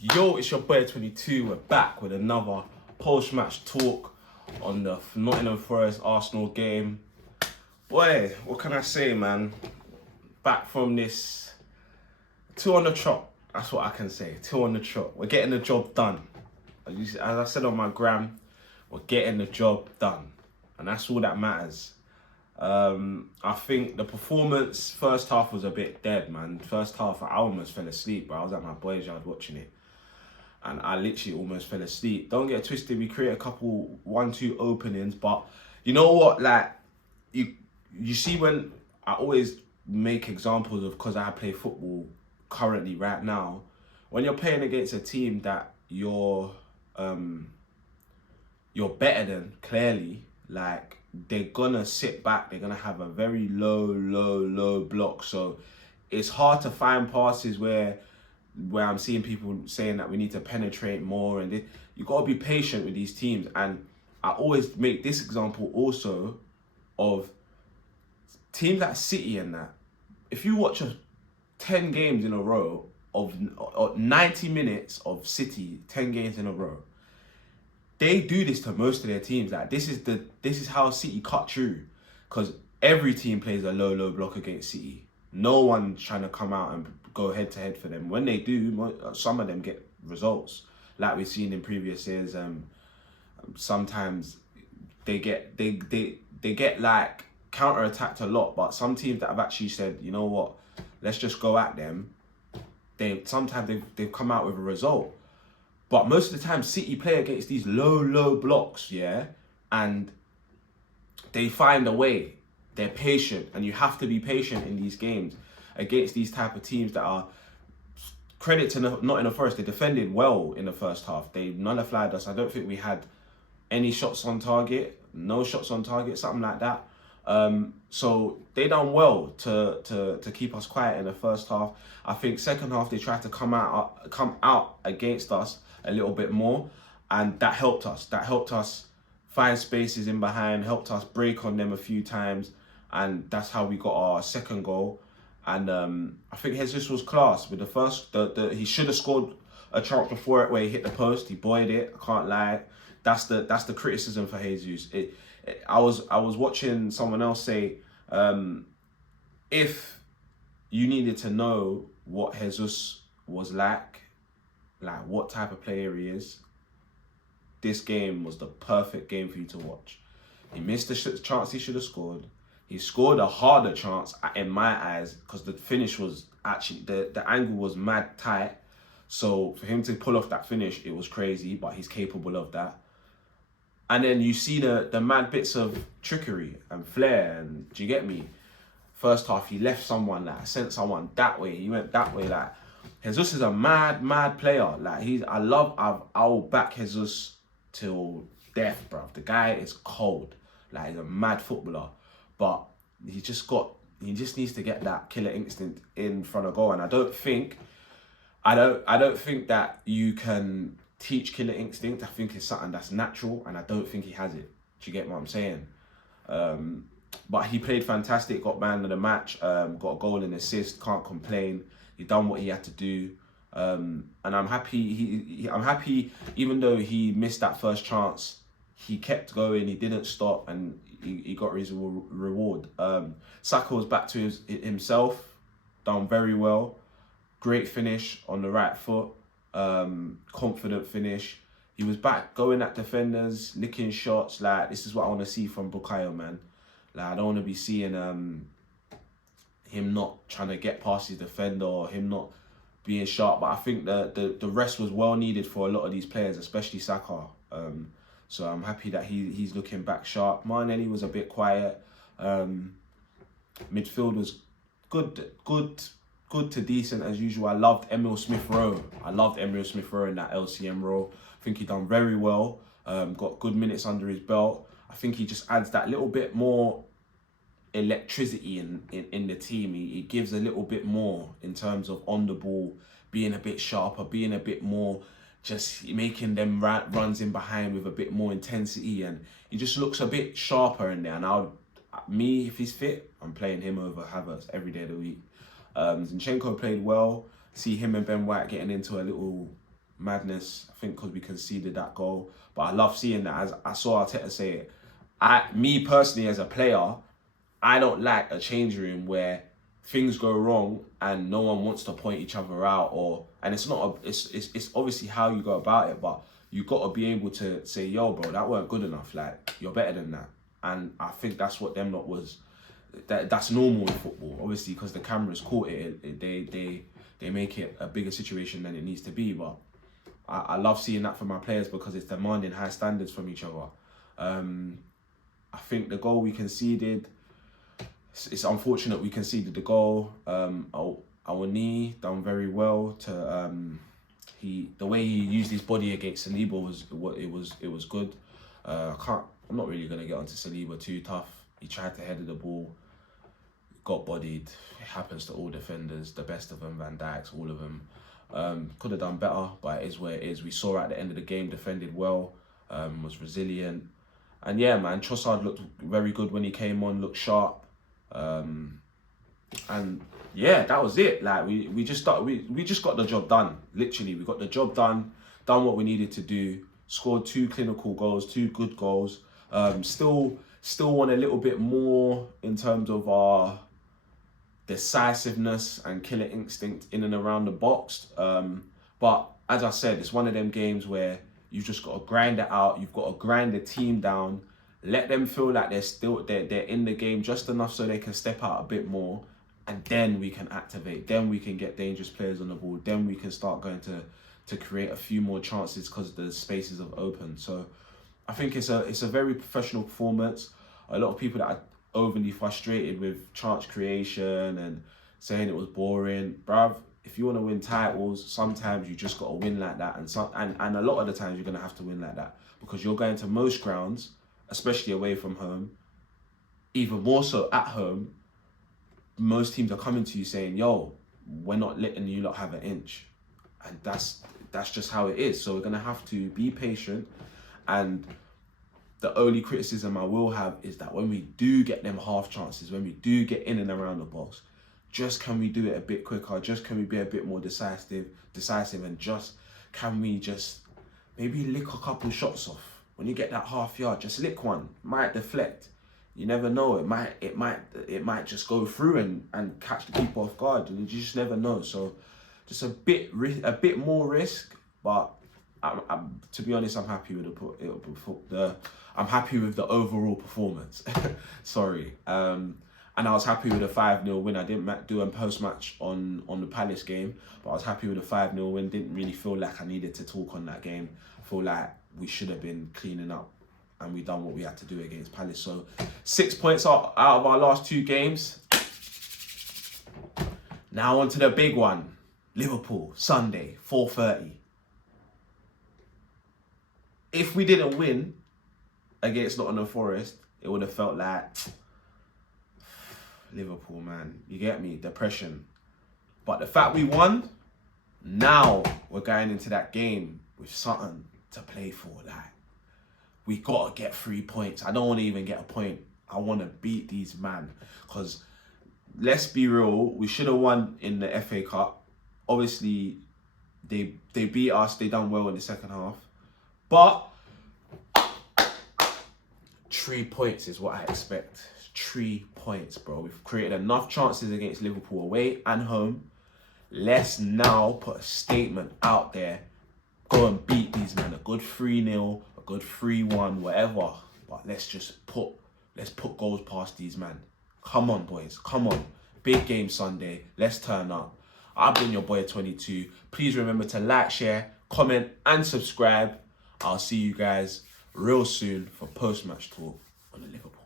Yo, it's your boy 22. We're back with another post-match talk on the Nottingham Forest Arsenal game. Boy, what can I say, man? Back from this two on the trot. That's what I can say. Two on the trot. We're getting the job done. As I said on my gram, we're getting the job done, and that's all that matters. I think the performance first half was a bit dead, man. First half, I almost fell asleep, bro. I was at my boys' yard watching it, and I literally almost fell asleep. Don't get twisted. We create a couple 1-2 openings, but you know what? Like you see, when I always make examples of, because I play football currently right now, when you're playing against a team that you're better than, clearly, like, they're gonna sit back, they're gonna have a very low block. So it's hard to find passes where I'm seeing people saying that we need to penetrate more, and you gotta be patient with these teams. And I always make this example also of teams like City and that. If you watch 10 games in a row of 90 minutes of City, 10 games in a row, they do this to most of their teams. Like, this is how City cut through, because every team plays a low block against City. No one's trying to come out and go head to head for them. When they do, some of them get results, like we've seen in previous years. Sometimes they get like counter attacked a lot, but some teams that have actually said, you know what, let's just go at them, sometimes they've come out with a result. But most of the time, City play against these low blocks, yeah? And they find a way. They're patient, and you have to be patient in these games against these type of teams that are, credit to Nottingham Forest, they defended well in the first half. They nullified us. I don't think we had any shots on target, no shots on target, something like that. So they done well to keep us quiet in the first half. I think second half they tried to come out against us a little bit more, and that helped us. That helped us find spaces in behind, helped us break on them a few times, and that's how we got our second goal. And I think Jesus was class with the first. He should have scored a chance before it where he hit the post. He buoyed it. I can't lie. That's the criticism for Jesus. I was watching someone else say, if you needed to know what Jesus was like what type of player he is, this game was the perfect game for you to watch. He missed the chance he should have scored. He scored a harder chance in my eyes, because the finish was actually, the angle was mad tight. So for him to pull off that finish, it was crazy, but he's capable of that. And then you see the mad bits of trickery and flair, and do you get me? First half, he left someone, like, sent someone that way. He went that way. Like, Jesus is a mad player. Like, I'll back Jesus till death, bruv. The guy is cold. Like, he's a mad footballer, but he just needs to get that killer instinct in front of goal. And I don't think that you can teach killer instinct. I think it's something that's natural, and I don't think he has it. Do you get what I'm saying? But he played fantastic, got man of the match, got a goal and assist, can't complain. He done what he had to do. And I'm happy, I'm happy, even though he missed that first chance, he kept going, he didn't stop, and he got his reward. Saka was back to himself, done very well. Great finish on the right foot. Confident finish. He was back going at defenders, nicking shots. Like, this is what I want to see from Bukayo, man. Like, I don't want to be seeing him not trying to get past his defender, or him not being sharp. But I think the rest was well needed for a lot of these players, especially Saka. So I'm happy that he's looking back sharp. Martinelli was a bit quiet. Midfield was good to decent as usual. I loved Emil Smith-Rowe. In that LCM role. I think he done very well. Got good minutes under his belt. I think he just adds that little bit more electricity in the team. He gives a little bit more in terms of on the ball, being a bit sharper, being a bit more, just making them runs in behind with a bit more intensity, and he just looks a bit sharper in there. And if he's fit, I'm playing him over Havertz every day of the week. Zinchenko played well. See him and Ben White getting into a little madness. I think because we conceded that goal. But I love seeing that. As I saw Arteta say it, me personally as a player, I don't like a change room where things go wrong and no one wants to point each other out, and it's not it's obviously how you go about it, but you got to be able to say, yo bro, that weren't good enough, like you're better than that. And I think that's what them lot was. That's normal in football, obviously, because the cameras caught it. They make it a bigger situation than it needs to be. But I love seeing that from my players because it's demanding high standards from each other. I think the goal we conceded, it's unfortunate we conceded the goal. Our knee done very well to the way he used his body against Saliba was good. I'm not really gonna get onto Saliba too tough. He tried to header the ball, got bodied. It happens to all defenders, the best of them, Van Dijk's, all of them. Could have done better, but it is where it is. We saw at the end of the game, defended well, was resilient. And yeah, man, Trossard looked very good when he came on, looked sharp. And yeah, that was it. Like we just got the job done. Literally, we got the job done what we needed to do, scored 2 clinical goals, 2 good goals. Still want a little bit more in terms of our decisiveness and killer instinct in and around the box. But as I said, it's one of them games where you've just got to grind it out. You've got to grind the team down. Let them feel like they're in the game just enough so they can step out a bit more, and then we can activate. Then we can get dangerous players on the ball. Then we can start going to create a few more chances because the spaces have opened. So I think it's a very professional performance. A lot of people that are overly frustrated with chance creation and saying it was boring, bruv. If you want to win titles, sometimes you just got to win like that, and a lot of the times you're gonna have to win like that because you're going to most grounds, especially away from home, even more so at home. Most teams are coming to you saying, "Yo, we're not letting you lot have an inch," and that's just how it is. So we're gonna have to be patient. And the only criticism I will have is that when we do get them half chances, when we do get in and around the box, just can we do it a bit quicker? Just can we be a bit more decisive, and can we maybe lick a couple shots off? When you get that half yard, just lick one. Might deflect. You never know. It might just go through and catch the keeper off guard, and you just never know. So just a bit more risk, but I'm to be honest, I'm happy with I'm happy with the overall performance. Sorry. And I was happy with a 5-0 win. I didn't do a post-match on the Palace game, but I was happy with a 5-0 win. Didn't really feel like I needed to talk on that game. I feel like we should have been cleaning up, and we done what we had to do against Palace. So 6 points out of our last 2 games. Now on to the big one. Liverpool, Sunday, 4:30. If we didn't win against Nottingham Forest, it would have felt like Liverpool, man. You get me? Depression. But the fact we won, now we're going into that game with something to play for. Like, we got to get 3 points. I don't want to even get a point. I want to beat these man. Because let's be real, we should have won in the FA Cup. Obviously, they beat us. They done well in the second half. But 3 points is what I expect. 3 points, bro. We've created enough chances against Liverpool away and home. Let's now put a statement out there. Go and beat these men. A good 3-0, a good 3-1, whatever. But let's put goals past these men. Come on, boys. Come on. Big game Sunday. Let's turn up. I've been your boy 22. Please remember to like, share, comment, and subscribe. I'll see you guys real soon for post-match talk on the Liverpool.